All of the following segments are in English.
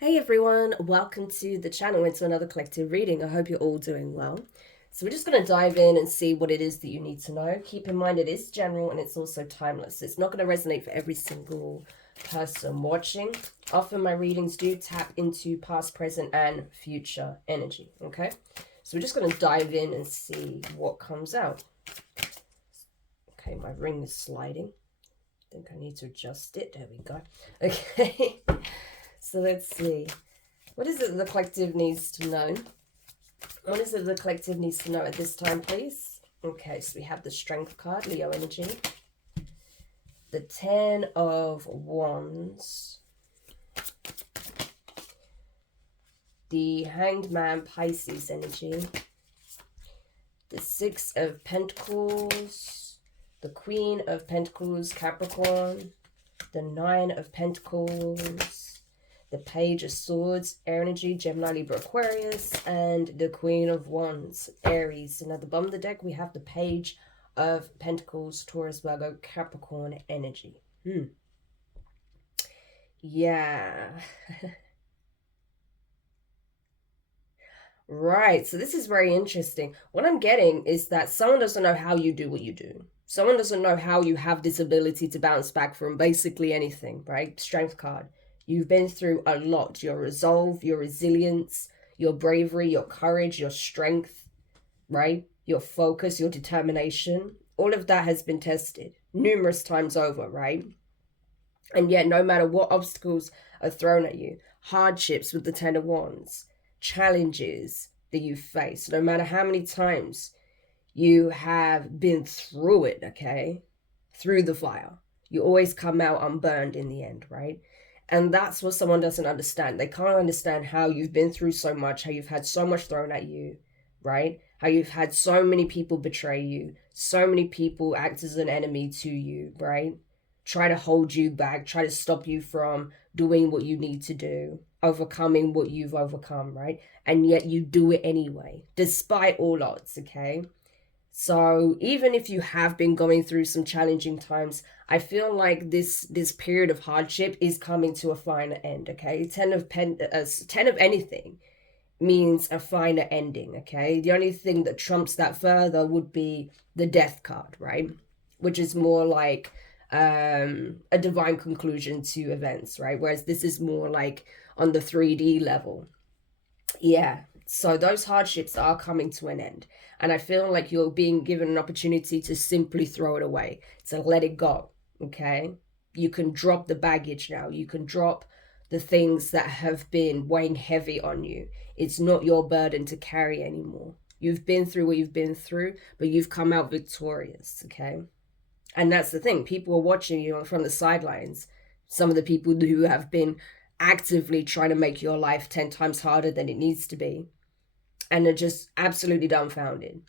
Hey everyone, welcome to the channel. It's another collective reading. I hope you're all doing well. So we're just going to dive in and see what it is that you need to know. Keep in mind it is general and it's also timeless. It's not going to resonate for every single person watching. Often my readings do tap into past, present, and future energy, okay? So we're just going to dive in and see what comes out. Okay, my ring is sliding. I think I need to adjust it. There we go. Okay. So let's see. What is it the collective needs to know? What is it the collective needs to know at this time, please? Okay, so we have the Strength card, Leo energy. The 10 of Wands. The Hanged Man, Pisces energy. The 6 of Pentacles. The Queen of Pentacles, Capricorn. The 9 of Pentacles. The Page of Swords, Air energy, Gemini, Libra, Aquarius, and the Queen of Wands, Aries. And at the bottom of the deck, we have the Page of Pentacles, Taurus, Virgo, Capricorn energy. Yeah. Right, so this is very interesting. What I'm getting is that someone doesn't know how you do what you do. Someone doesn't know how you have this ability to bounce back from basically anything, right? Strength card. You've been through a lot. Your resolve, your resilience, your bravery, your courage, your strength, right? Your focus, your determination. All of that has been tested numerous times over, right? And yet, no matter what obstacles are thrown at you, hardships with the 10 of Wands, challenges that you face, no matter how many times you have been through it, okay? Through the fire. You always come out unburned in the end, right? And that's what someone doesn't understand. They can't understand how you've been through so much, how you've had so much thrown at you, right? How you've had so many people betray you, so many people act as an enemy to you, right? Try to hold you back, try to stop you from doing what you need to do, overcoming what you've overcome, right? And yet you do it anyway, despite all odds, okay? So even if you have been going through some challenging times, I feel like this period of hardship is coming to a final end, okay? 10 of anything means a final ending, okay? The only thing that trumps that further would be the Death card, right? Which is more like a divine conclusion to events, right? Whereas this is more like on the 3D level. Yeah, so those hardships are coming to an end. And I feel like you're being given an opportunity to simply throw it away, to let it go, okay? You can drop the baggage now. You can drop the things that have been weighing heavy on you. It's not your burden to carry anymore. You've been through what you've been through, but you've come out victorious, okay? And that's the thing. People are watching you from the sidelines. Some of the people who have been actively trying to make your life 10 times harder than it needs to be, and are just absolutely dumbfounded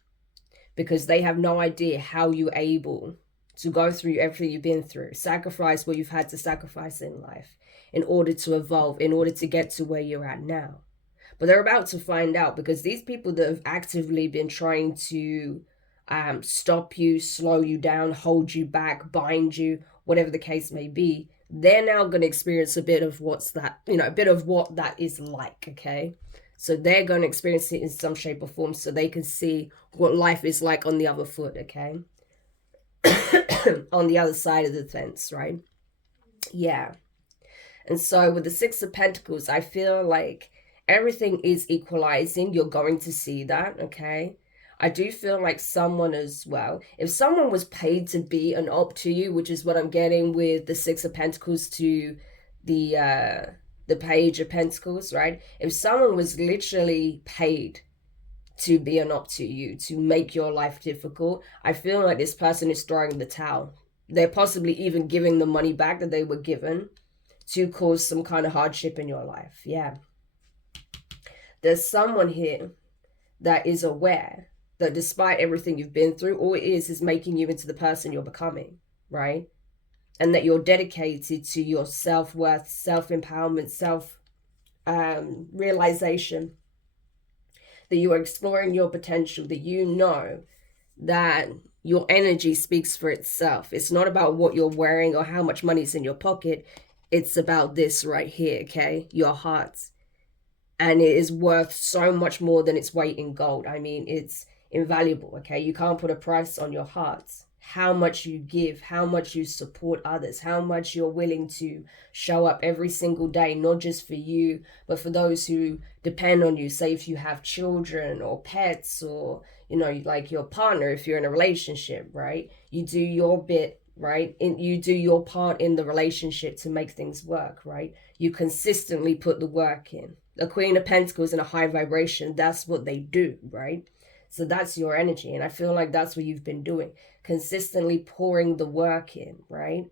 because they have no idea how you're able to go through everything you've been through, sacrifice what you've had to sacrifice in life in order to evolve, in order to get to where you're at now. But they're about to find out, because these people that have actively been trying to stop you, slow you down, hold you back, bind you, whatever the case may be, they're now going to experience a bit of a bit of what that is like, okay? So they're going to experience it in some shape or form so they can see what life is like on the other foot, okay? On the other side of the fence, right? Yeah. And so with the 6 of Pentacles, I feel like everything is equalizing. You're going to see that, okay? I do feel like someone as well, if someone was paid to be an op to you, which is what I'm getting with the 6 of Pentacles to the Page of Pentacles, right? If someone was literally paid to be an op to you, to make your life difficult, I feel like this person is throwing the towel. They're possibly even giving the money back that they were given to cause some kind of hardship in your life. Yeah. There's someone here that is aware that despite everything you've been through, all it is making you into the person you're becoming, right? And that you're dedicated to your self-worth, self-empowerment, self-realization, that you are exploring your potential, that you know that your energy speaks for itself. It's not about what you're wearing or how much money's in your pocket. It's about this right here, okay? Your heart. And it is worth so much more than its weight in gold. I mean, it's invaluable, okay? You can't put a price on your heart. How much you give, how much you support others, how much you're willing to show up every single day, not just for you, but for those who depend on you. Say if you have children or pets, or, you know, like your partner, if you're in a relationship, right? You do your bit, right? You do your part in the relationship to make things work, right? You consistently put the work in. The Queen of Pentacles in a high vibration, that's what they do, right? So that's your energy. And I feel like that's what you've been doing. Consistently pouring the work in, right?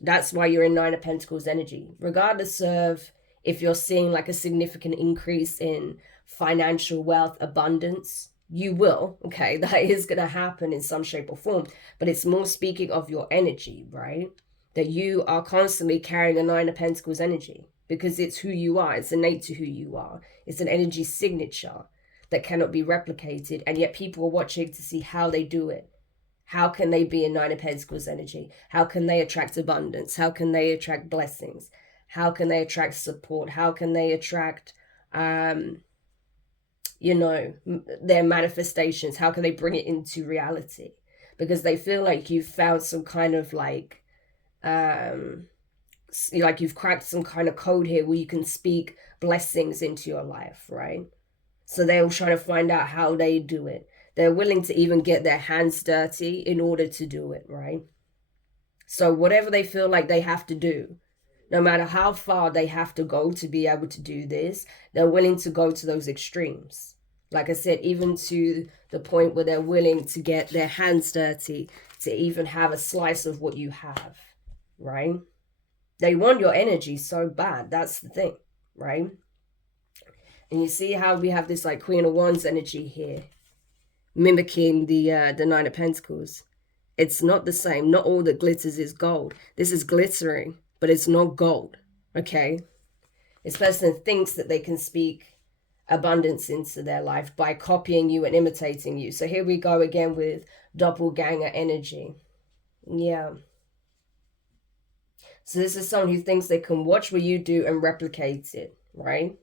That's why you're in Nine of Pentacles energy. Regardless of if you're seeing like a significant increase in financial wealth, abundance, you will, okay? That is going to happen in some shape or form. But it's more speaking of your energy, right? That you are constantly carrying a Nine of Pentacles energy. Because it's who you are. It's innate to who you are. It's an energy signature that cannot be replicated. And yet people are watching to see how they do it. How can they be in Nine of Pentacles energy? How can they attract abundance? How can they attract blessings? How can they attract support? How can they attract, you know, their manifestations? How can they bring it into reality? Because they feel like you've found some kind of like you've cracked some kind of code here where you can speak blessings into your life, right? So they're trying to find out how they do it. They're willing to even get their hands dirty in order to do it, right? So whatever they feel like they have to do, no matter how far they have to go to be able to do this, they're willing to go to those extremes. Like I said, even to the point where they're willing to get their hands dirty to even have a slice of what you have, right? They want your energy so bad. That's the thing, right? And you see how we have this like Queen of Wands energy here, mimicking the Nine of Pentacles. It's not the same. Not all that glitters is gold. This is glittering, but it's not gold, okay? This person thinks that they can speak abundance into their life by copying you and imitating you. So here we go again with doppelganger energy. Yeah. So this is someone who thinks they can watch what you do and replicate it, right?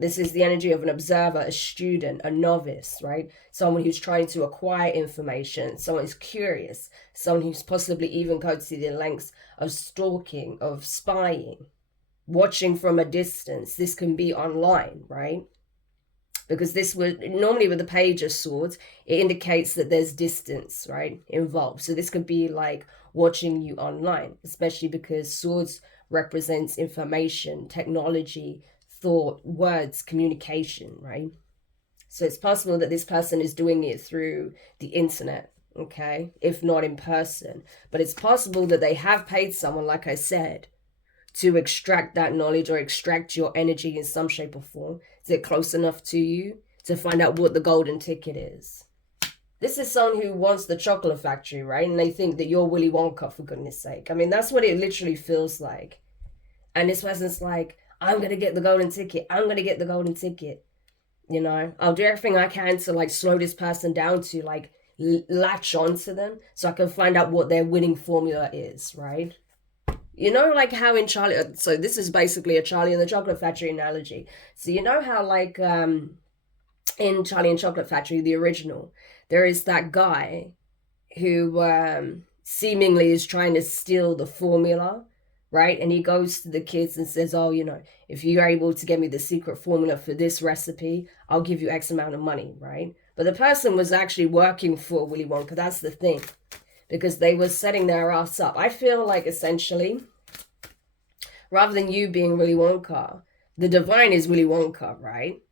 This is the energy of an observer, a student, a novice, right? Someone who's trying to acquire information, someone who's curious, someone who's possibly even go to the lengths of stalking, of spying, watching from a distance. This can be online, right? Because this would, normally with the Page of Swords, it indicates that there's distance, right, involved. So this could be like watching you online, especially because swords represents information, technology, thought, words, communication, right? So it's possible that this person is doing it through the internet, okay, if not in person. But it's possible that they have paid someone, like I said, to extract that knowledge or extract your energy in some shape or form. Is it close enough to you to find out what the golden ticket is? This is someone who wants the chocolate factory, right? And they think that you're Willy Wonka, for goodness sake. I mean, that's what it literally feels like. And this person's like, I'm going to get the golden ticket. I'm going to get the golden ticket. You know, I'll do everything I can to like slow this person down, to like latch onto them so I can find out what their winning formula is, right? You know, like how in Charlie, so this is basically a Charlie and the Chocolate Factory analogy. So you know how like in Charlie and Chocolate Factory, the original, there is that guy who seemingly is trying to steal the formula, right? And he goes to the kids and says, oh, you know, if you're able to get me the secret formula for this recipe, I'll give you X amount of money, right? But the person was actually working for Willy Wonka. That's the thing. Because they were setting their ass up. I feel like essentially, rather than you being Willy Wonka, the divine is Willy Wonka, right?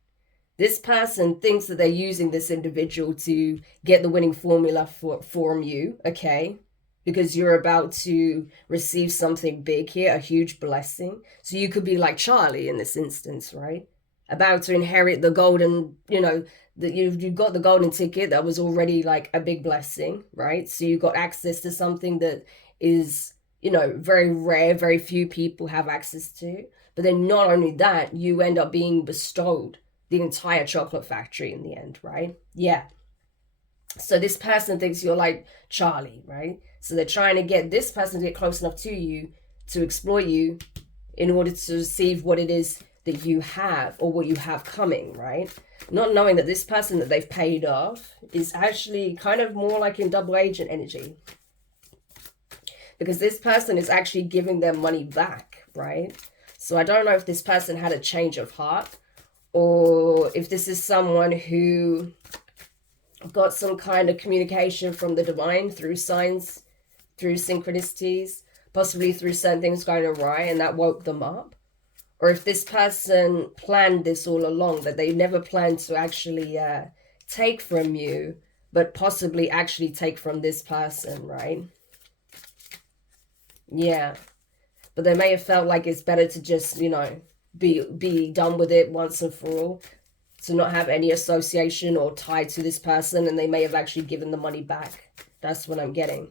This person thinks that they're using this individual to get the winning formula from you, okay? Because you're about to receive something big here, a huge blessing. So you could be like Charlie in this instance, right? About to inherit the golden, you know, that you've got the golden ticket that was already like a big blessing, right? So you got access to something that is, you know, very rare, very few people have access to. But then not only that, you end up being bestowed the entire chocolate factory in the end, right? Yeah. So this person thinks you're like Charlie, right? So they're trying to get this person to get close enough to you to exploit you in order to receive what it is that you have or what you have coming, right? Not knowing that this person that they've paid off is actually kind of more like in double agent energy. Because this person is actually giving their money back, right? So I don't know if this person had a change of heart, or if this is someone who got some kind of communication from the divine through signs, through synchronicities, possibly through certain things going awry, and that woke them up. Or if this person planned this all along, that they never planned to actually take from you, but possibly actually take from this person, right? Yeah. But they may have felt like it's better to just, you know, be done with it once and for all, to not have any association or tie to this person, and they may have actually given the money back. That's what I'm getting.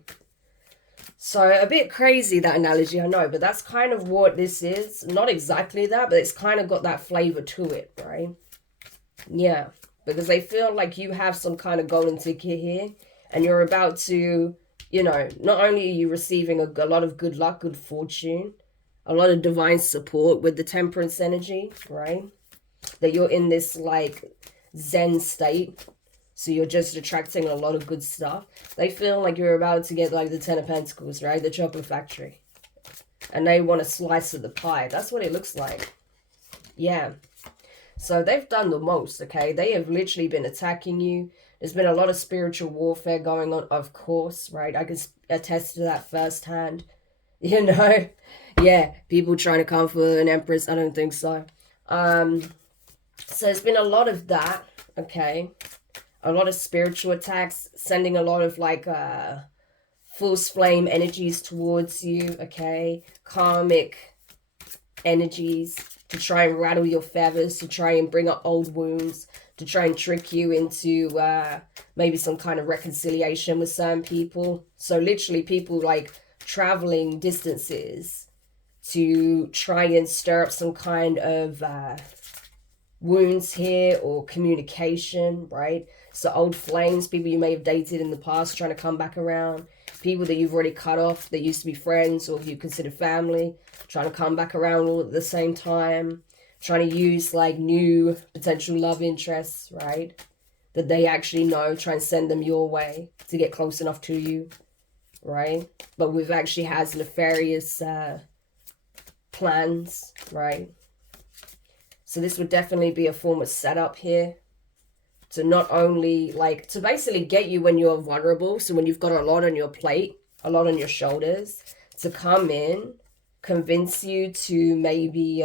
So a bit crazy, that analogy, I know, but that's kind of what this is. Not exactly that, but it's kind of got that flavor to it, right? Yeah, because they feel like you have some kind of golden ticket here, and you're about to, you know, not only are you receiving a lot of good luck, good fortune, a lot of divine support with the temperance energy, right? That you're in this like Zen state. So you're just attracting a lot of good stuff. They feel like you're about to get like the 10 of Pentacles, right? The chocolate factory. And they want a slice of the pie. That's what it looks like. Yeah. So they've done the most, okay? They have literally been attacking you. There's been a lot of spiritual warfare going on, of course, right? I can attest to that firsthand. You know? Yeah, people trying to come for an empress. I don't think so. So there's been a lot of that, okay? A lot of spiritual attacks, sending a lot of like false flame energies towards you, okay? Karmic energies to try and rattle your feathers, to try and bring up old wounds, to try and trick you into maybe some kind of reconciliation with certain people. So literally people like traveling distances to try and stir up some kind of wounds here, or communication, right? So old flames, people you may have dated in the past trying to come back around, people that you've already cut off that used to be friends or you consider family, trying to come back around all at the same time, trying to use like new potential love interests, right? That they actually know, try and send them your way to get close enough to you, right? But we've actually has nefarious plans, right? So this would definitely be a form of setup here to not only like to basically get you when you're vulnerable. So when you've got a lot on your plate, a lot on your shoulders, to come in, convince you to maybe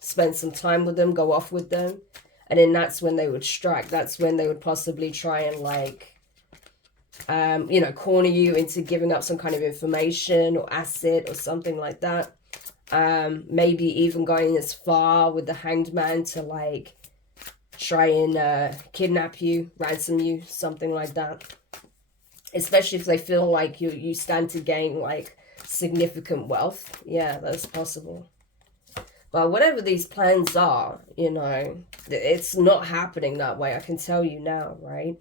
spend some time with them, go off with them. And then that's when they would strike. That's when they would possibly try and like, you know, corner you into giving up some kind of information or asset or something like that. Maybe even going as far with the Hanged Man to like try and kidnap you, ransom you, something like that. Especially if they feel like you stand to gain like significant wealth. Yeah, that's possible. But whatever these plans are, you know, it's not happening that way. I can tell you now, right?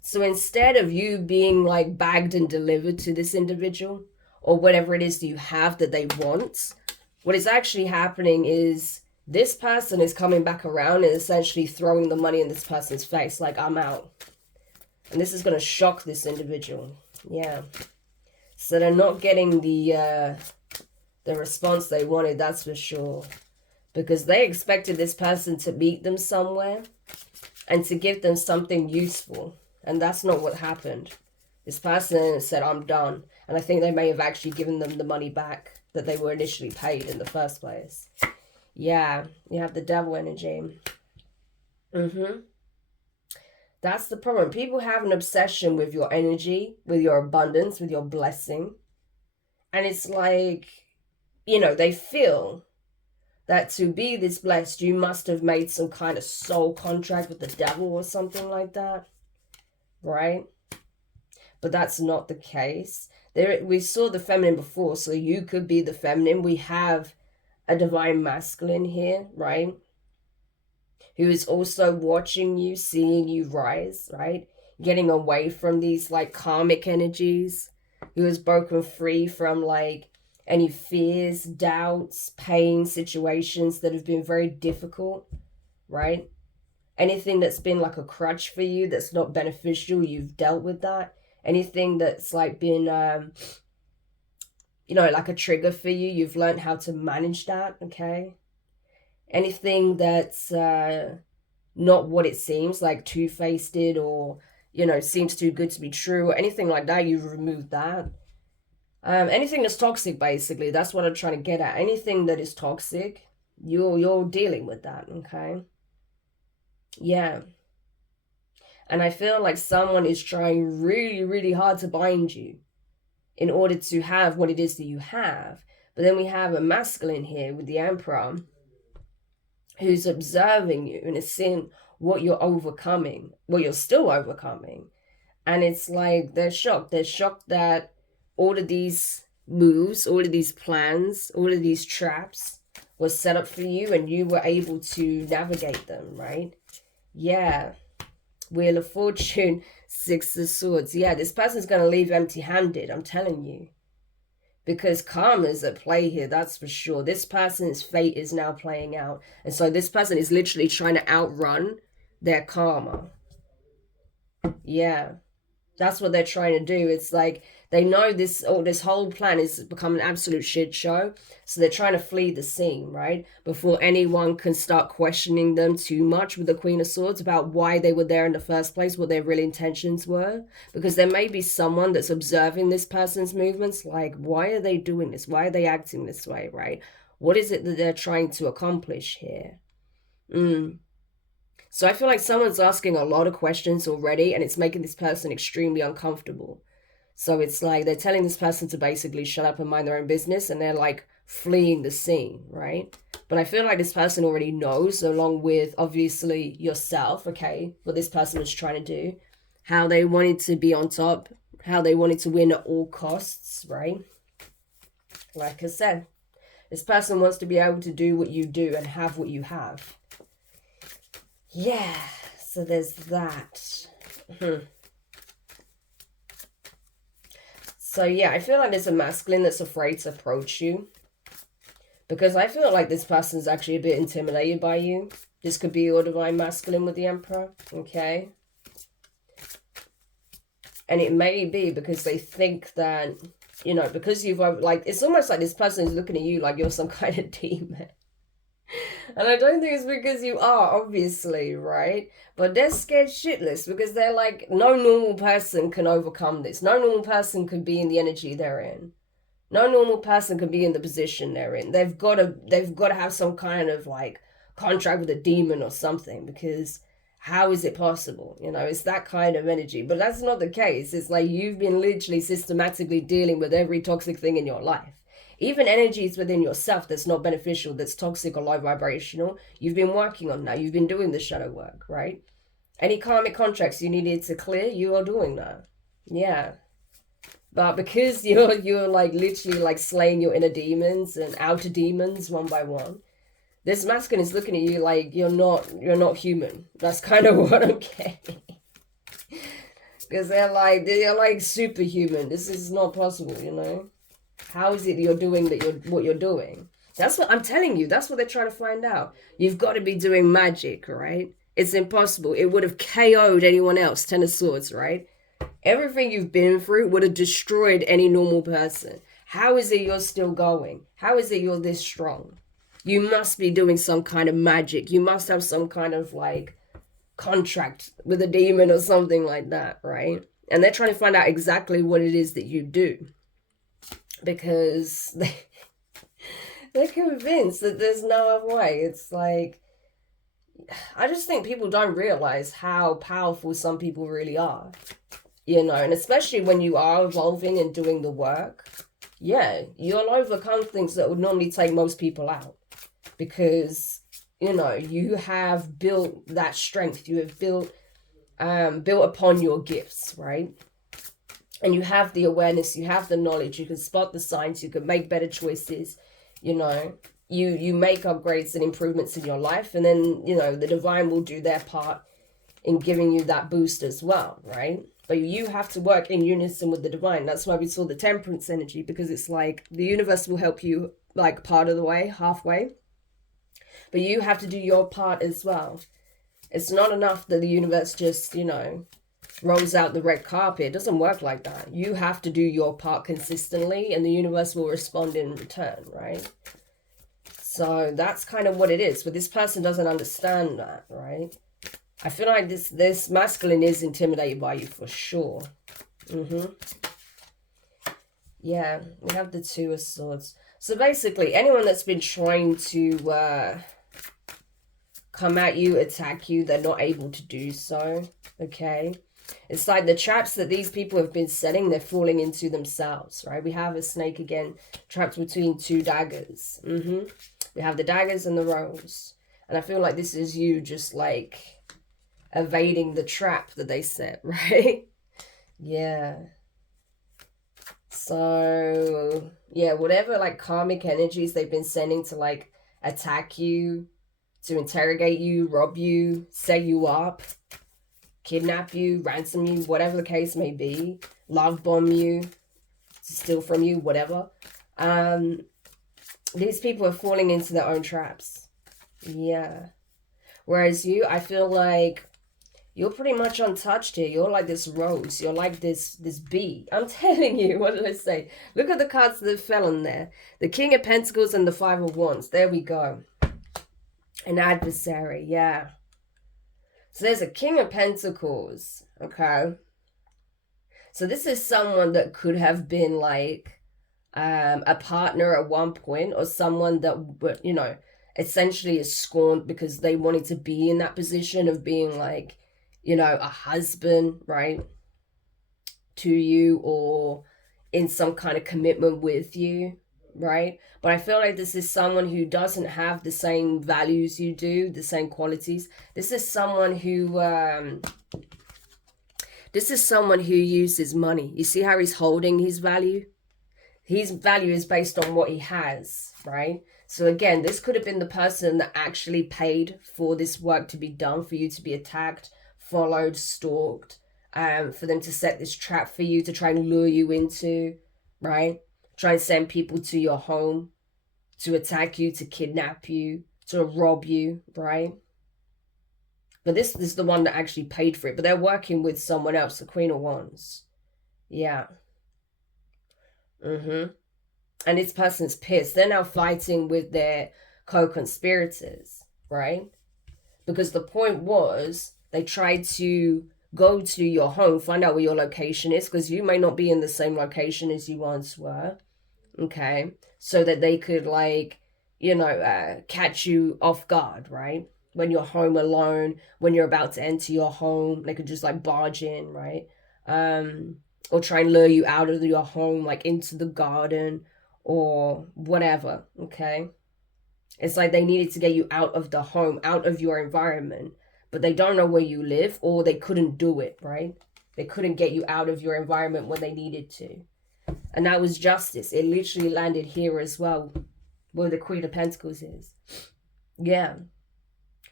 So instead of you being like bagged and delivered to this individual, or whatever it is that you have that they want, what is actually happening is this person is coming back around and essentially throwing the money in this person's face, like, I'm out. And this is going to shock this individual. Yeah. So they're not getting the response they wanted, that's for sure. Because they expected this person to meet them somewhere and to give them something useful. And that's not what happened. This person said, I'm done. And I think they may have actually given them the money back that they were initially paid in the first place. Yeah, you have the devil energy. That's the problem. People have an obsession with your energy, with your abundance, with your blessing. And it's like, you know, they feel that to be this blessed, you must have made some kind of soul contract with the devil or something like that. Right? But that's not the case. We saw the feminine before, so you could be the feminine. We have a divine masculine here, right? Who is also watching you, seeing you rise, right? Getting away from these like karmic energies. Who has broken free from like any fears, doubts, pain, situations that have been very difficult, right? Anything that's been like a crutch for you that's not beneficial, you've dealt with that. Anything that's like been, you know, like a trigger for you, you've learned how to manage that, okay? Anything that's not what it seems, like two-faced it, or, you know, seems too good to be true, or anything like that, you've removed that. Anything that's toxic, basically, that's what I'm trying to get at. Anything that is toxic, you're dealing with that, okay? Yeah. And I feel like someone is trying really, really hard to bind you in order to have what it is that you have. But then we have a masculine here with the Emperor who's observing you and is seeing what you're overcoming, what you're still overcoming. And it's like they're shocked. They're shocked that all of these moves, all of these plans, all of these traps was set up for you and you were able to navigate them, right? Yeah. Wheel of Fortune, Six of Swords. Yeah, this person's going to leave empty-handed, I'm telling you. Because karma's at play here, that's for sure. This person's fate is now playing out. And so this person is literally trying to outrun their karma. Yeah. That's what they're trying to do. It's like they know this whole plan is become an absolute shit show. So they're trying to flee the scene, right? Before anyone can start questioning them too much with the Queen of Swords about why they were there in the first place, what their real intentions were. Because there may be someone that's observing this person's movements, like, why are they doing this? Why are they acting this way, right? What is it that they're trying to accomplish here? So I feel like someone's asking a lot of questions already, and it's making this person extremely uncomfortable. So it's like they're telling this person to basically shut up and mind their own business, and they're like fleeing the scene, right? But I feel like this person already knows, along with obviously yourself, okay, what this person was trying to do, how they wanted to be on top, how they wanted to win at all costs, right? Like I said, this person wants to be able to do what you do and have what you have. Yeah, so there's that. So yeah, I feel like there's a masculine that's afraid to approach you. Because I feel like this person's actually a bit intimidated by you. This could be your divine masculine with the Emperor, okay? And it may be because they think that, you know, because you've, like, it's almost like this person is looking at you like you're some kind of demon. And I don't think it's because you are, obviously, right? But they're scared shitless because they're like, no normal person can overcome this. No normal person can be in the energy they're in. No normal person can be in the position they're in. They've got to have some kind of like contract with a demon or something, because how is it possible? You know, it's that kind of energy. But that's not the case. It's like you've been literally systematically dealing with every toxic thing in your life. Even energies within yourself that's not beneficial, that's toxic or low vibrational, you've been working on that. You've been doing the shadow work, right? Any karmic contracts you needed to clear, you are doing that. Yeah. But because you're like literally like slaying your inner demons and outer demons one by one, this masculine is looking at you like you're not human. That's kind of what I'm getting. Because they're like superhuman. This is not possible, you know? How is it you're doing what you're doing? That's what I'm telling you. That's what they're trying to find out. You've got to be doing magic, right? It's impossible. It would have KO'd anyone else, Ten of Swords, right? Everything you've been through would have destroyed any normal person. How is it you're still going? How is it you're this strong? You must be doing some kind of magic. You must have some kind of like contract with a demon or something like that, right? And they're trying to find out exactly what it is that you do. Because they're convinced that there's no other way. It's like, I just think people don't realize how powerful some people really are. You know, and especially when you are evolving and doing the work, yeah, you'll overcome things that would normally take most people out. Because, you know, you have built that strength. You have built upon your gifts, right? And you have the awareness, you have the knowledge, you can spot the signs, you can make better choices, you know, you make upgrades and improvements in your life, and then, you know, the divine will do their part in giving you that boost as well, right? But you have to work in unison with the divine. That's why we saw the temperance energy, because it's like the universe will help you like part of the way, halfway. But you have to do your part as well. It's not enough that the universe just, you know, rolls out the red carpet. It doesn't work like that. You have to do your part consistently, and the universe will respond in return, right? So that's kind of what it is. But this person doesn't understand that, right? I feel like this masculine is intimidated by you for sure. Yeah, we have the Two of Swords. So basically, anyone that's been trying to come at you, attack you, they're not able to do so, okay? It's like the traps that these people have been setting, they're falling into themselves, right? We have a snake again, trapped between two daggers. We have the daggers and the rose. And I feel like this is you just like evading the trap that they set, right? Yeah. So, yeah, whatever like karmic energies they've been sending to like attack you, to interrogate you, rob you, set you up, kidnap you, ransom you, whatever the case may be, love bomb you, steal from you, whatever. These people are falling into their own traps. Yeah. Whereas you, I feel like you're pretty much untouched here. You're like this rose. You're like this bee. I'm telling you, what did I say? Look at the cards that fell in there. The King of Pentacles and the Five of Wands. There we go. An adversary, yeah. So there's a King of Pentacles, okay? So this is someone that could have been like a partner at one point, or someone that, you know, essentially is scorned because they wanted to be in that position of being like, you know, a husband, right, to you, or in some kind of commitment with you, right? But I feel like this is someone who doesn't have the same values you do, the same qualities. This is someone who uses money. You see how he's holding his value? His value is based on what he has, right? So again, this could have been the person that actually paid for this work to be done, for you to be attacked, followed, stalked, for them to set this trap for you to try and lure you into, right? Try and send people to your home to attack you, to kidnap you, to rob you, right? But this is the one that actually paid for it. But they're working with someone else, the Queen of Wands. Yeah. And this person's pissed. They're now fighting with their co-conspirators, right? Because the point was, they tried to go to your home, find out where your location is, because you may not be in the same location as you once were, okay? So that they could, like, you know, catch you off guard, right? When you're home alone, when you're about to enter your home, they could just, like, barge in, right? Or try and lure you out of your home, like, into the garden, or whatever, okay? It's like they needed to get you out of the home, out of your environment, but they don't know where you live, or they couldn't do it, right? They couldn't get you out of your environment when they needed to. And that was justice. It literally landed here as well, where the Queen of Pentacles is. Yeah.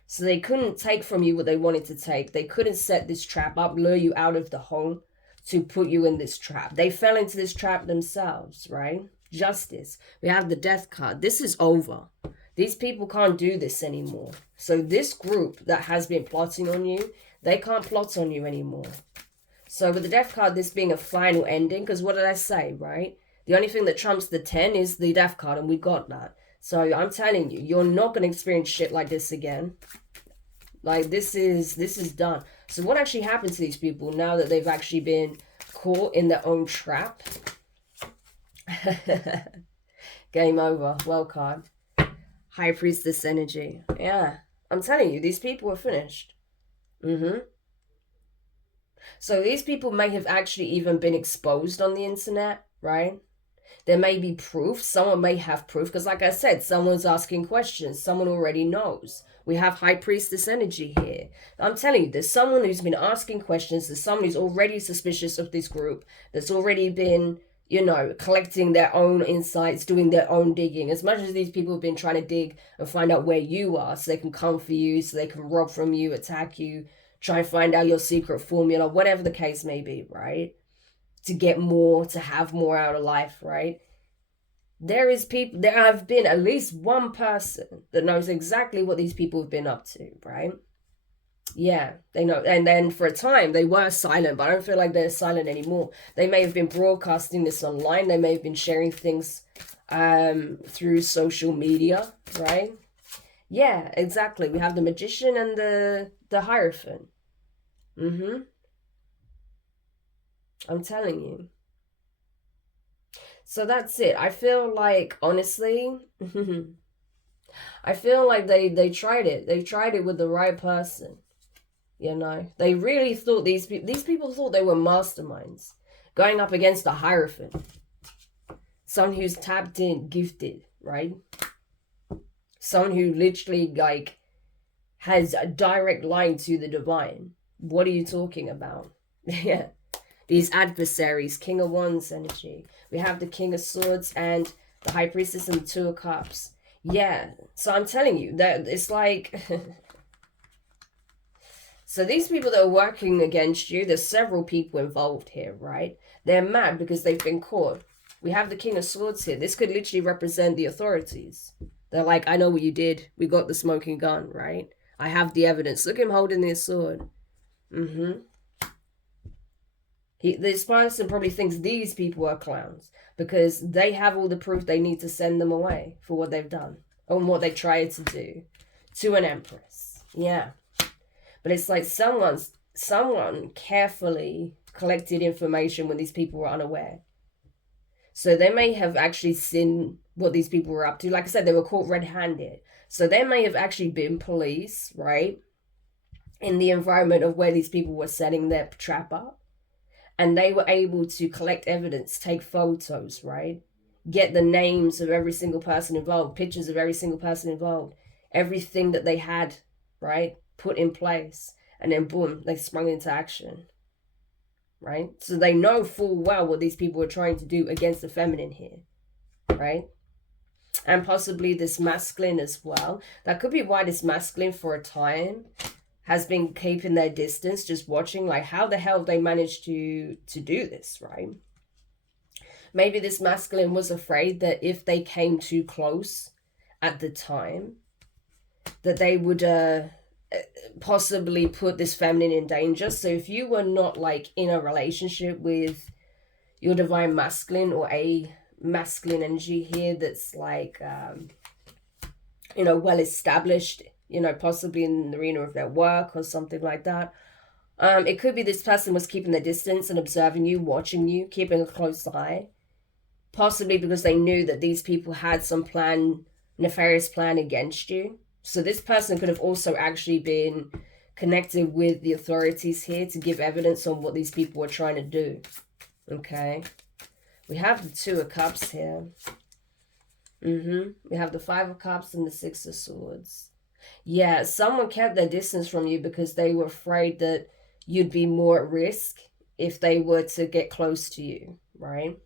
So they couldn't take from you what they wanted to take. They couldn't set this trap up, lure you out of the home to put you in this trap. They fell into this trap themselves, right? Justice. We have the Death card. This is over. These people can't do this anymore. So this group that has been plotting on you, they can't plot on you anymore. So with the Death card, this being a final ending, because what did I say, right? The only thing that trumps the 10 is the Death card, and we got that. So I'm telling you, you're not going to experience shit like this again. Like, this is done. So what actually happened to these people now that they've actually been caught in their own trap? Game over. Well card. High Priestess energy. Yeah. I'm telling you, these people are finished. So these people may have actually even been exposed on the internet, right? There may be proof. Someone may have proof. Because like I said, someone's asking questions. Someone already knows. We have High Priestess energy here. I'm telling you, there's someone who's been asking questions. There's someone who's already suspicious of this group. That's already been, you know, collecting their own insights, doing their own digging. As much as these people have been trying to dig and find out where you are so they can come for you, so they can rob from you, attack you, try and find out your secret formula, whatever the case may be, right? To get more, to have more out of life, right? There have been at least one person that knows exactly what these people have been up to, right? Yeah, they know. And then for a time they were silent, but I don't feel like they're silent anymore. They may have been broadcasting this online. They may have been sharing things through social media, right? Yeah, exactly. We have the Magician and the Hierophant. I'm telling you. So that's it. I feel like, honestly, I feel like they tried it. They tried it with the right person. You know, they really thought these people thought they were masterminds going up against a Hierophant. Someone who's tapped in, gifted, right? Someone who literally, like, has a direct line to the divine. What are you talking about? Yeah. These adversaries, King of Wands energy. We have the King of Swords and the High Priestess and the Two of Cups. Yeah. So I'm telling you that it's like... So these people that are working against you, there's several people involved here, right? They're mad because they've been caught. We have the King of Swords here. This could literally represent the authorities. They're like, I know what you did. We got the smoking gun, right? I have the evidence. Look at him holding this sword. This person probably thinks these people are clowns because they have all the proof they need to send them away for what they've done and what they tried to do to an empress. Yeah. But it's like someone carefully collected information when these people were unaware. So they may have actually seen what these people were up to. Like I said, they were caught red-handed. So there may have actually been police, right, in the environment of where these people were setting their trap up. And they were able to collect evidence, take photos, right? Get the names of every single person involved, pictures of every single person involved, everything that they had, right, put in place. And then boom, they sprung into action, right? So they know full well what these people are trying to do against the feminine here, right? And possibly this masculine as well. That could be why this masculine for a time has been keeping their distance, just watching, like, how the hell they managed to do this, right? Maybe this masculine was afraid that if they came too close at the time, that they would possibly put this feminine in danger. So if you were not, like, in a relationship with your divine masculine or a masculine energy here that's, like, you know, well established, you know, possibly in the arena of their work or something like that. It could be this person was keeping their distance and observing you, watching you, keeping a close eye. Possibly because they knew that these people had some nefarious plan against you. So this person could have also actually been connected with the authorities here to give evidence on what these people were trying to do. Okay. We have the Two of Cups here. We have the Five of Cups and the Six of Swords. Yeah, someone kept their distance from you because they were afraid that you'd be more at risk if they were to get close to you, right?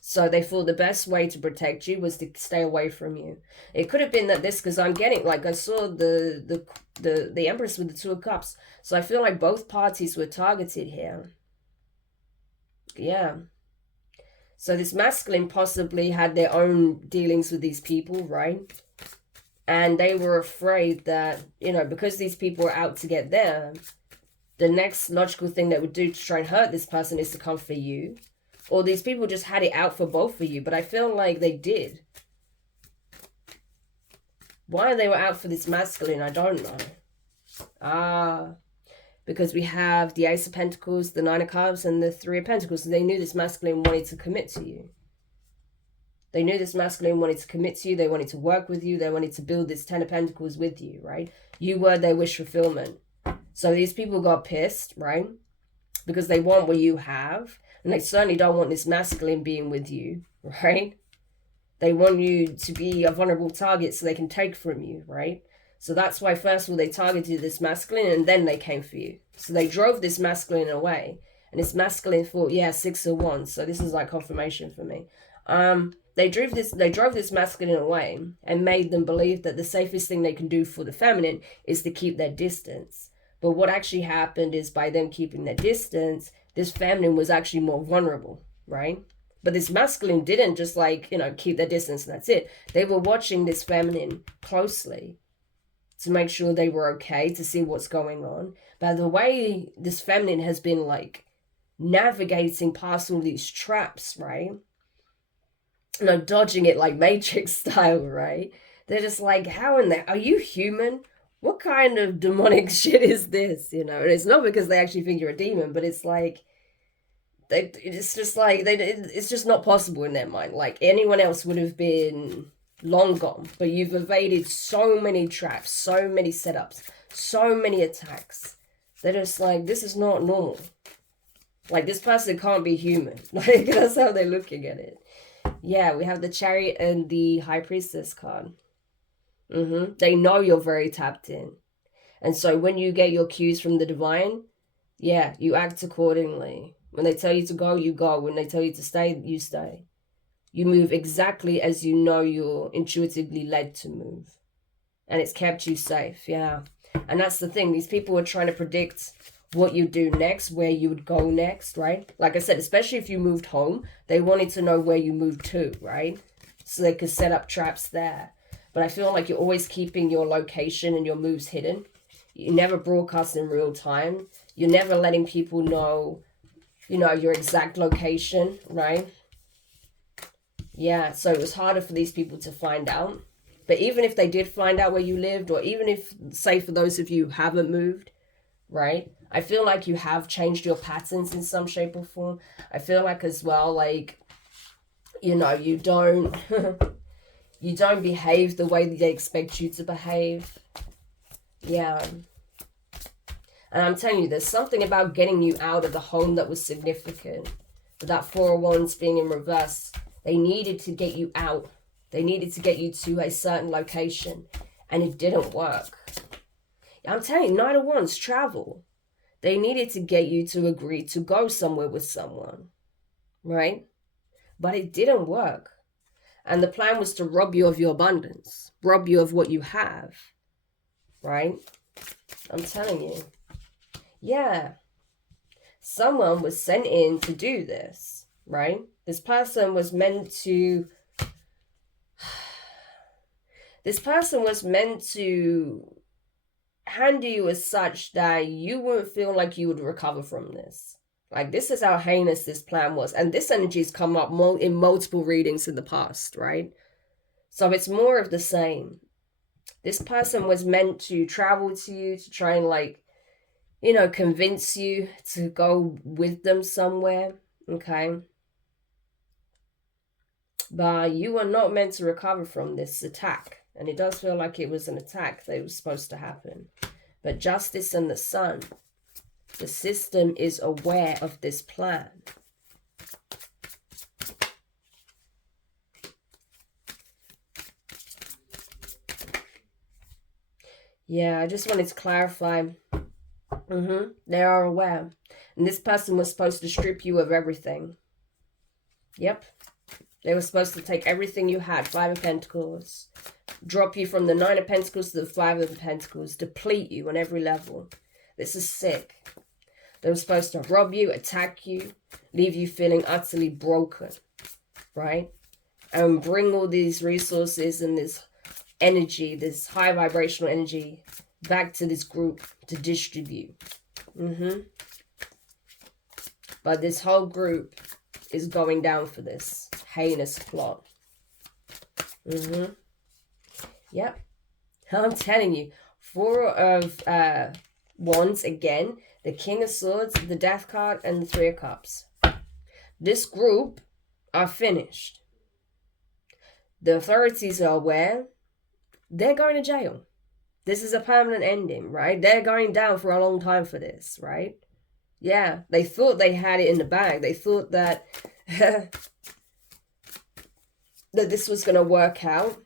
So they thought the best way to protect you was to stay away from you. It could have been that this, because I'm getting, like, I saw the Empress with the Two of Cups. So I feel like both parties were targeted here. Yeah. So this masculine possibly had their own dealings with these people, right? And they were afraid that, you know, because these people were out to get them, the next logical thing they would do to try and hurt this person is to come for you. Or these people just had it out for both of you. But I feel like they did. Why they were out for this masculine, I don't know. Because we have the Ace of Pentacles, the Nine of Cups, and the Three of Pentacles. So they knew this masculine wanted to commit to you. They knew this masculine wanted to commit to you. They wanted to work with you. They wanted to build this Ten of Pentacles with you, right? You were their wish fulfillment. So these people got pissed, right? Because they want what you have. And they certainly don't want this masculine being with you, right? They want you to be a vulnerable target so they can take from you, right? So that's why first of all they targeted this masculine and then they came for you. So they drove this masculine away. And this masculine thought, yeah, Six of Wands. So this is like confirmation for me. They drove this masculine away and made them believe that the safest thing they can do for the feminine is to keep their distance. But what actually happened is by them keeping their distance, this feminine was actually more vulnerable, right? But this masculine didn't just like, you know, keep their distance and that's it. They were watching this feminine closely to make sure they were okay, to see what's going on. But the way this feminine has been like navigating past all these traps, right? You know, dodging it like Matrix style, right? They're just like, how in there? Are you human? What kind of demonic shit is this? You know, and it's not because they actually think you're a demon, but it's like, it's just like, it's just not possible in their mind. Like, anyone else would have been long gone, but you've evaded so many traps, so many setups, so many attacks. They're just like, this is not normal. Like, this person can't be human. Like, that's how they're looking at it. Yeah, we have the Chariot and the High Priestess card. They know you're very tapped in. And so when you get your cues from the divine, yeah, you act accordingly. When they tell you to go, you go. When they tell you to stay, you stay. You move exactly as you know you're intuitively led to move. And it's kept you safe, yeah. And that's the thing. These people are trying to predict what you do next, where you would go next, right? Like I said, especially if you moved home, they wanted to know where you moved to, right? So they could set up traps there. But I feel like you're always keeping your location and your moves hidden. You never broadcast in real time. You're never letting people know, you know, your exact location, right? Yeah, so it was harder for these people to find out. But even if they did find out where you lived, or even if, say, for those of you who haven't moved, right? I feel like you have changed your patterns in some shape or form. I feel like as well, like, you know, you don't you don't behave the way that they expect you to behave. Yeah. And I'm telling you, there's something about getting you out of the home that was significant. But that Four of Wands being in reverse, they needed to get you out. They needed to get you to a certain location. And it didn't work. I'm telling you, Knight of Wands, travel. They needed to get you to agree to go somewhere with someone. Right? But it didn't work. And the plan was to rob you of your abundance. Rob you of what you have. Right? I'm telling you. Yeah. Someone was sent in to do this. Right? This person was meant to... This person was meant to handle you as such that you wouldn't feel like you would recover from this. Like, this is how heinous this plan was. And this energy has come up in multiple readings in the past, right? So it's more of the same. This person was meant to travel to you to try and, like, you know, convince you to go with them somewhere, okay? But you were not meant to recover from this attack. And it does feel like it was an attack that was supposed to happen. But Justice and the Sun, the system is aware of this plan. Yeah, I just wanted to clarify. They are aware. And this person was supposed to strip you of everything. Yep. They were supposed to take everything you had. Five of Pentacles. Drop you from the Nine of Pentacles to the Five of Pentacles. Deplete you on every level. This is sick. They were supposed to rob you, attack you, leave you feeling utterly broken. Right? And bring all these resources and this energy, this high vibrational energy, back to this group to distribute. But this whole group is going down for this heinous plot. Yep. I'm telling you. Four of Wands again. The King of Swords, the Death card, and the Three of Cups. This group are finished. The authorities are aware. They're going to jail. This is a permanent ending, right? They're going down for a long time for this, right? Yeah, they thought they had it in the bag. They thought that that this was going to work out.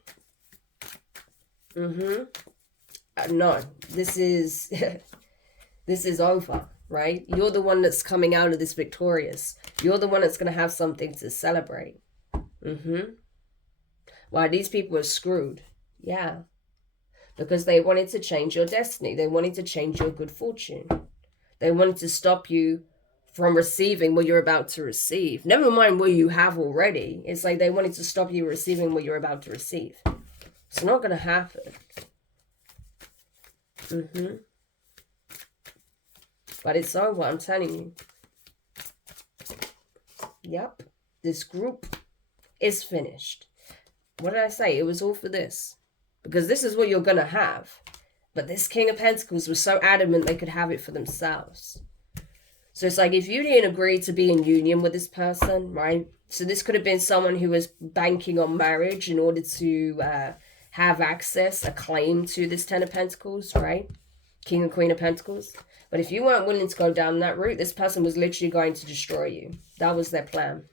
No, this is this is over, right? You're the one that's coming out of this victorious. You're the one that's going to have something to celebrate. Why, these people are screwed. Yeah. because they wanted to change your destiny. They wanted to change your good fortune. They wanted to stop you from receiving what you're about to receive. Never mind what you have already. It's like they wanted to stop you receiving what you're about to receive. It's not going to happen. But it's over, I'm telling you. Yep. This group is finished. What did I say? It was all for this. Because this is what you're going to have. But this King of Pentacles was so adamant they could have it for themselves. So it's like if you didn't agree to be in union with this person, right? So this could have been someone who was banking on marriage in order to have access, a claim to this Ten of Pentacles, right? King and Queen of Pentacles. But if you weren't willing to go down that route, this person was literally going to destroy you. That was their plan.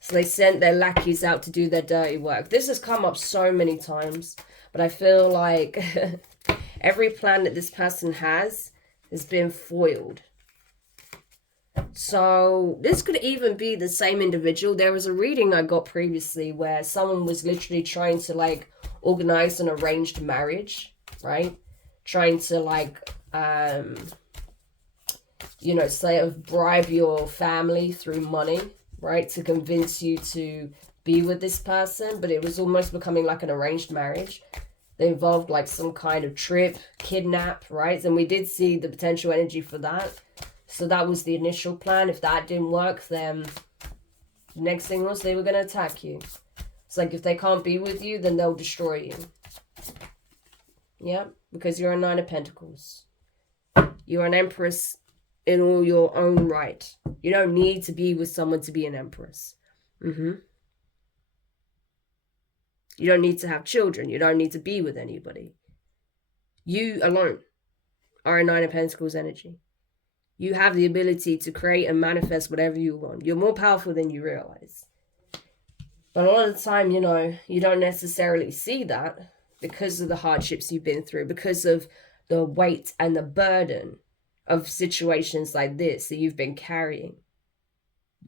So they sent their lackeys out to do their dirty work. This has come up so many times. But I feel like every plan that this person has been foiled. So this could even be the same individual. There was a reading I got previously where someone was literally trying to like organize an arranged marriage, right? Trying to like, you know, say bribe your family through money, right? To convince you to be with this person, but it was almost becoming like an arranged marriage. They involved like some kind of trip, kidnap, right? And we did see the potential energy for that. So that was the initial plan. If that didn't work, then the next thing was they were going to attack you. It's like if they can't be with you, then they'll destroy you. Yeah, because you're a Nine of Pentacles. You're an Empress in all your own right. You don't need to be with someone to be an Empress. You don't need to have children. You don't need to be with anybody. You alone are a Nine of Pentacles energy. You have the ability to create and manifest whatever you want. You're more powerful than you realize. But a lot of the time, you know, you don't necessarily see that because of the hardships you've been through, because of the weight and the burden of situations like this that you've been carrying.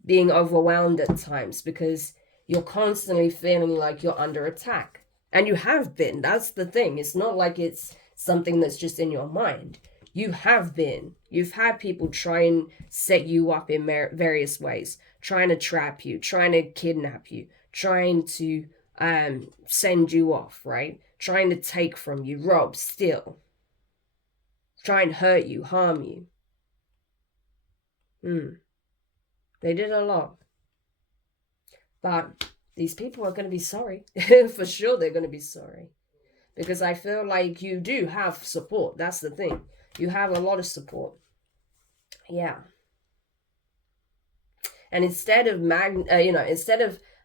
Being overwhelmed at times because you're constantly feeling like you're under attack. And you have been. That's the thing. It's not like it's something that's just in your mind. You have been. You've had people try and set you up in various ways. Trying to trap you. Trying to kidnap you. Trying to send you off, right? Trying to take from you. Rob, steal. Try and hurt you. Harm you. They did a lot. But these people are going to be sorry. For sure they're going to be sorry. Because I feel like you do have support. That's the thing. You have a lot of support. Yeah. And instead of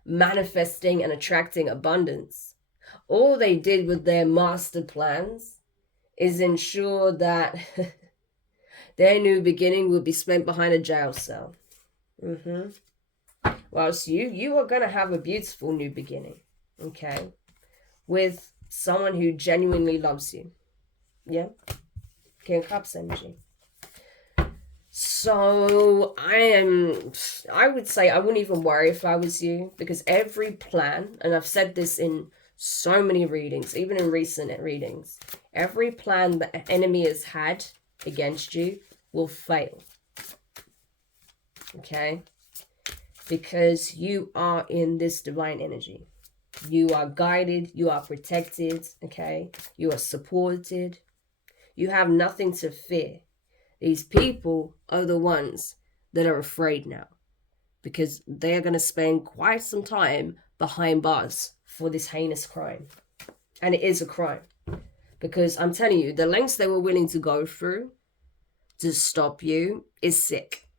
manifesting and attracting abundance, all they did with their master plans is ensure that their new beginning will be spent behind a jail cell. Whilst you are going to have a beautiful new beginning, okay, with someone who genuinely loves you. Yeah. King of Cups energy. So I would say I wouldn't even worry if I was you, because every plan, and I've said this in so many readings, even in recent readings, every plan that an enemy has had against you will fail. Okay? Because you are in this divine energy. You are guided, you are protected, okay? You are supported. You have nothing to fear. These people are the ones that are afraid now, because they are going to spend quite some time behind bars for this heinous crime. And it is a crime, because I'm telling you, the lengths they were willing to go through to stop you is sick.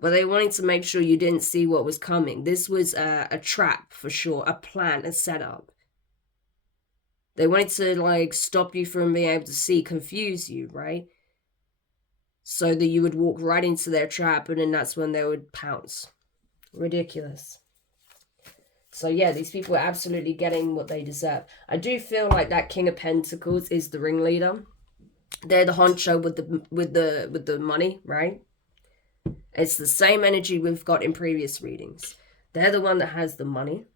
But they wanted to make sure you didn't see what was coming. This was a trap for sure, a plan, a setup. They wanted to like stop you from being able to see, confuse you, right? So that you would walk right into their trap, and then that's when they would pounce. Ridiculous. So yeah, these people are absolutely getting what they deserve. I do feel like that King of Pentacles is the ringleader. They're the honcho with the money, right? It's the same energy we've got in previous readings. They're the one that has the money.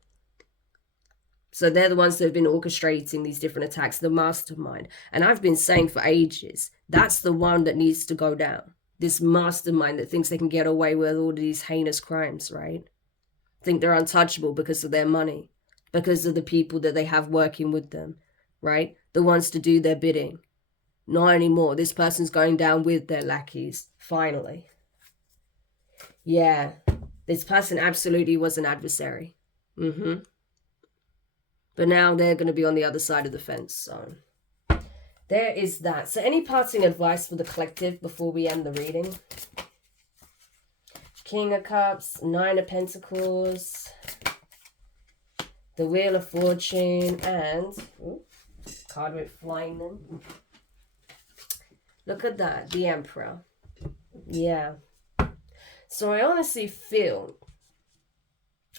So they're the ones that have been orchestrating these different attacks, the mastermind. And I've been saying for ages, that's the one that needs to go down. This mastermind that thinks they can get away with all these heinous crimes, right? Think they're untouchable because of their money, because of the people that they have working with them, right? The ones to do their bidding. Not anymore. This person's going down with their lackeys, finally. Yeah, this person absolutely was an adversary. But now they're going to be on the other side of the fence. So there is that. So any parting advice for the collective before we end the reading? King of Cups, Nine of Pentacles, the Wheel of Fortune, and card with flying them. Look at that, the Emperor. Yeah. So I honestly feel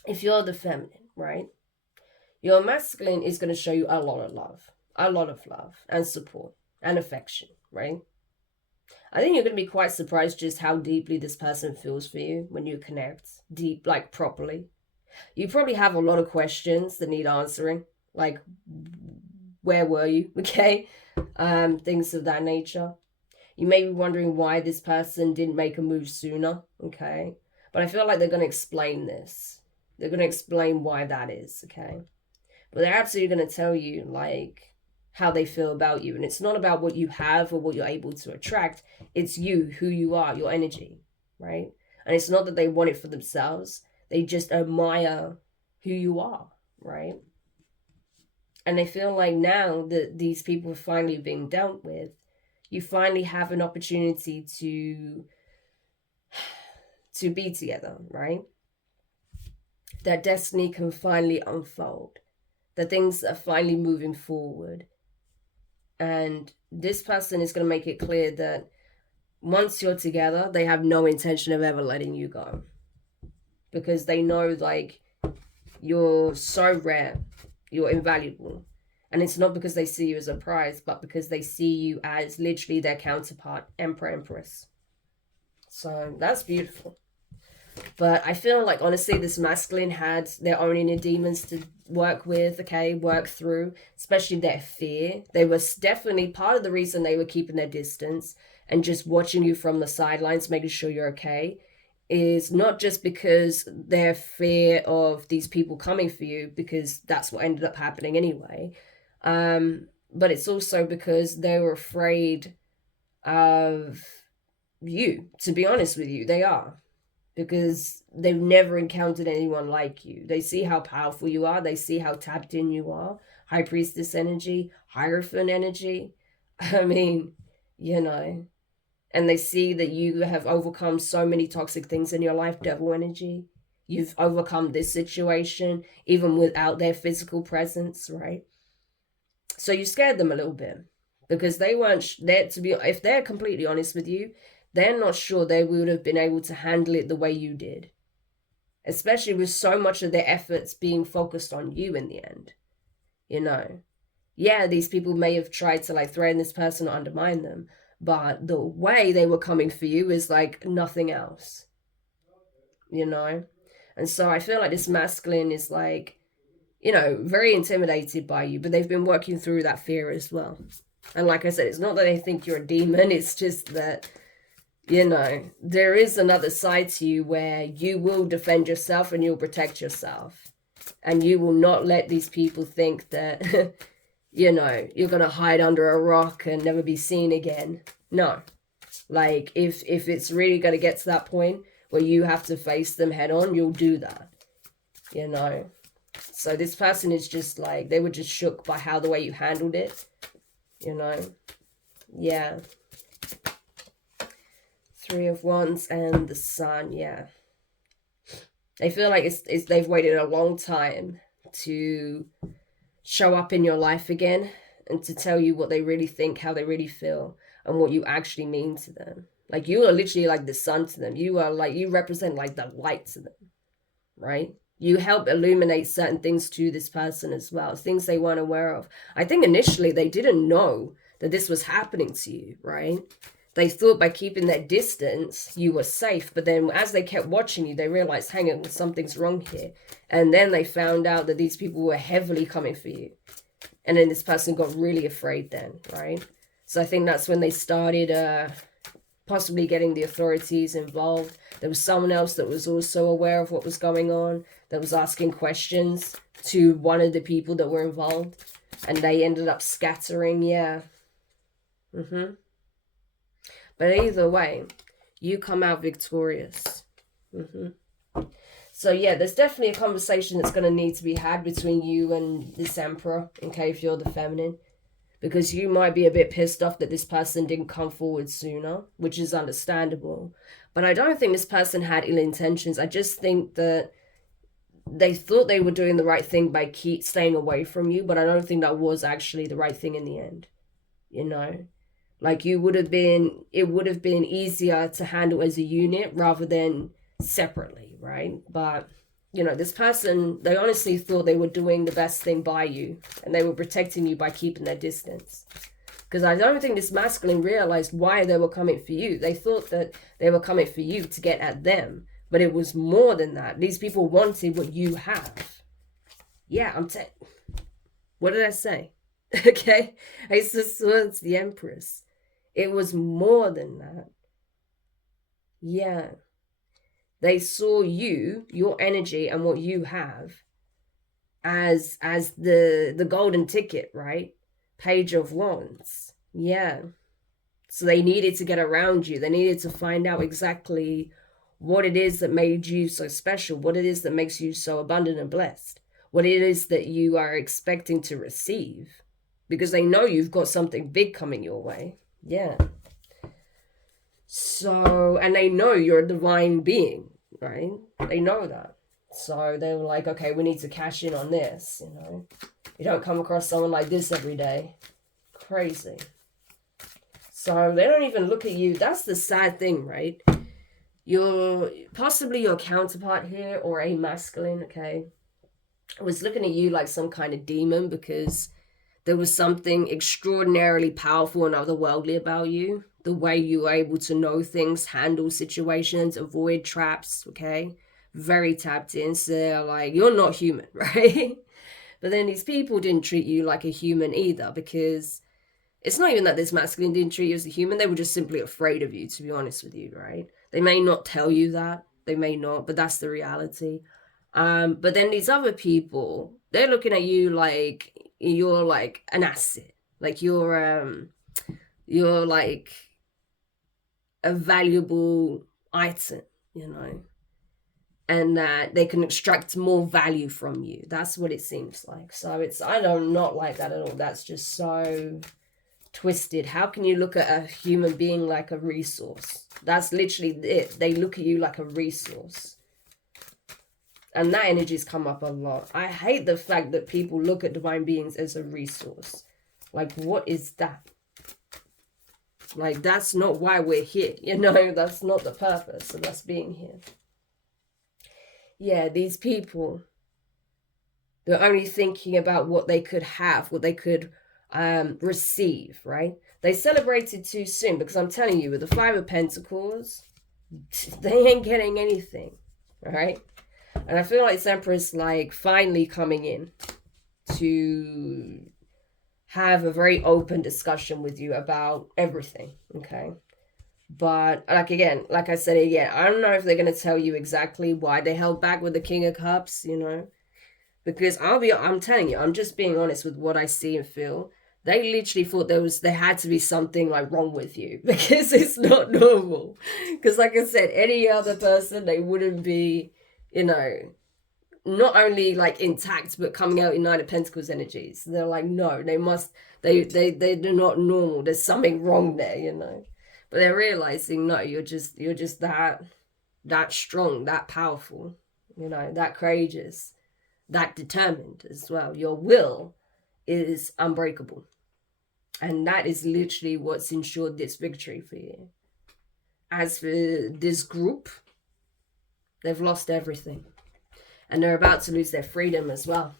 if you're the feminine, right? Your masculine is going to show you a lot of love and support and affection, right? I think you're going to be quite surprised just how deeply this person feels for you when you connect deep, like properly. You probably have a lot of questions that need answering, like where were you, okay? Things of that nature. You may be wondering why this person didn't make a move sooner, okay? But I feel like they're going to explain this. They're going to explain why that is, okay? But they're absolutely going to tell you, like, how they feel about you. And it's not about what you have or what you're able to attract. It's you, who you are, your energy, right? And it's not that they want it for themselves. They just admire who you are, right? And they feel like now that these people are finally being dealt with, you finally have an opportunity to be together, right? That destiny can finally unfold. That things are finally moving forward. And this person is going to make it clear that once you're together, they have no intention of ever letting you go. Because they know, like, you're so rare. You're invaluable. And it's not because they see you as a prize, but because they see you as literally their counterpart, Emperor, Empress. So that's beautiful. But I feel like, honestly, this masculine had their own inner demons to work with, okay, work through, especially their fear. They were definitely part of the reason they were keeping their distance and just watching you from the sidelines, making sure you're okay, is not just because their fear of these people coming for you, because that's what ended up happening anyway, but it's also because they were afraid of you. To be honest with you, they are. Because they've never encountered anyone like you. They see how powerful you are. They see how tapped in you are. High Priestess energy, Hierophant energy. I mean, you know. And they see that you have overcome so many toxic things in your life, Devil energy. You've overcome this situation, even without their physical presence, right? So you scared them a little bit. Because they weren't there to be, if they're completely honest with you, they're not sure they would have been able to handle it the way you did. Especially with so much of their efforts being focused on you in the end. You know. Yeah, these people may have tried to like threaten this person or undermine them. But the way they were coming for you is like nothing else. You know. And so I feel like this masculine is like, you know, very intimidated by you. But they've been working through that fear as well. And like I said, it's not that they think you're a demon. It's just that, you know, there is another side to you where you will defend yourself and you'll protect yourself. And you will not let these people think that, you know, you're going to hide under a rock and never be seen again. No. Like, if it's really going to get to that point where you have to face them head on, you'll do that. You know. So this person is just like, they were just shook by how the way you handled it. You know. Yeah. Three of Wands and the Sun, yeah. They feel like it's they've waited a long time to show up in your life again and to tell you what they really think, how they really feel, and what you actually mean to them. Like, you are literally like the sun to them. You are like, you represent like the light to them, right? You help illuminate certain things to this person as well, things they weren't aware of. I think initially they didn't know that this was happening to you, right? they thought by keeping their distance, you were safe. But then as they kept watching you, they realized, hang on, something's wrong here. And then they found out that these people were heavily coming for you. And then this person got really afraid then, right? So I think that's when they started possibly getting the authorities involved. There was someone else that was also aware of what was going on, that was asking questions to one of the people that were involved. And they ended up scattering, yeah. But either way, you come out victorious. So yeah, there's definitely a conversation that's going to need to be had between you and this Emperor, okay, if you're the feminine. Because you might be a bit pissed off that this person didn't come forward sooner, which is understandable. But I don't think this person had ill intentions. I just think that they thought they were doing the right thing by staying away from you, but I don't think that was actually the right thing in the end, you know? Like it would have been easier to handle as a unit rather than separately, right? But, you know, this person, they honestly thought they were doing the best thing by you and they were protecting you by keeping their distance. Because I don't think this masculine realized why they were coming for you. They thought that they were coming for you to get at them, but it was more than that. These people wanted what you have. Yeah, what did I say? Okay, Ace of Swords, the Empress. It was more than that. Yeah. They saw you, your energy and what you have as the golden ticket, right? Page of Wands. Yeah. So they needed to get around you. They needed to find out exactly what it is that made you so special, what it is that makes you so abundant and blessed, what it is that you are expecting to receive, because they know you've got something big coming your way. Yeah. So, and they know you're a divine being, right? They know that. So they were like, okay, we need to cash in on this, you know. You don't come across someone like this every day. Crazy. So they don't even look at you. That's the sad thing, right? You're possibly your counterpart here, or a masculine, okay, was looking at you like some kind of demon because there was something extraordinarily powerful and otherworldly about you. The way you were able to know things, handle situations, avoid traps, okay? Very tapped in. So they're like, you're not human, right? But then these people didn't treat you like a human either, because it's not even that this masculine didn't treat you as a human. They were just simply afraid of you, to be honest with you, right? They may not tell you that. They may not, but that's the reality. But then these other people, they're looking at you like you're like an asset. Like you're like a valuable item, you know, and that they can extract more value from you. That's what it seems like. So I don't not like that at all. That's just so twisted. How can you look at a human being like a resource? That's literally it. They look at you like a resource. And that energy's come up a lot. I hate the fact that people look at divine beings as a resource. Like, what is that? Like, that's not why we're here. You know, that's not the purpose of us being here. Yeah, these people, they're only thinking about what they could have, what they could receive, right? They celebrated too soon, because I'm telling you, with the Five of Pentacles, they ain't getting anything, right? And I feel like this Empress like finally coming in to have a very open discussion with you about everything, okay? But like again, like I said again, I don't know if they're going to tell you exactly why they held back with the King of Cups, you know? Because I'm telling you, I'm just being honest with what I see and feel. They literally thought there had to be something like wrong with you, because it's not normal. Because like I said, any other person, they wouldn't be, you know, not only like intact, but coming out in Nine of Pentacles energies. They're like, no, they're not normal. There's something wrong there, you know. But they're realizing, no, you're just that strong, that powerful, you know, that courageous, that determined as well. Your will is unbreakable. And that is literally what's ensured this victory for you. As for this group, they've lost everything. And they're about to lose their freedom as well.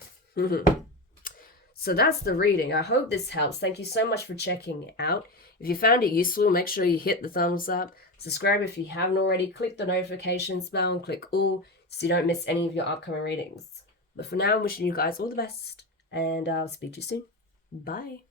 So that's the reading. I hope this helps. Thank you so much for checking it out. If If you found it useful, make sure you hit the thumbs up. Subscribe if you haven't already. Click the notifications bell and click all so you don't miss any of your upcoming readings. But for now, I'm wishing you guys all the best, and I'll speak to you soon. Bye.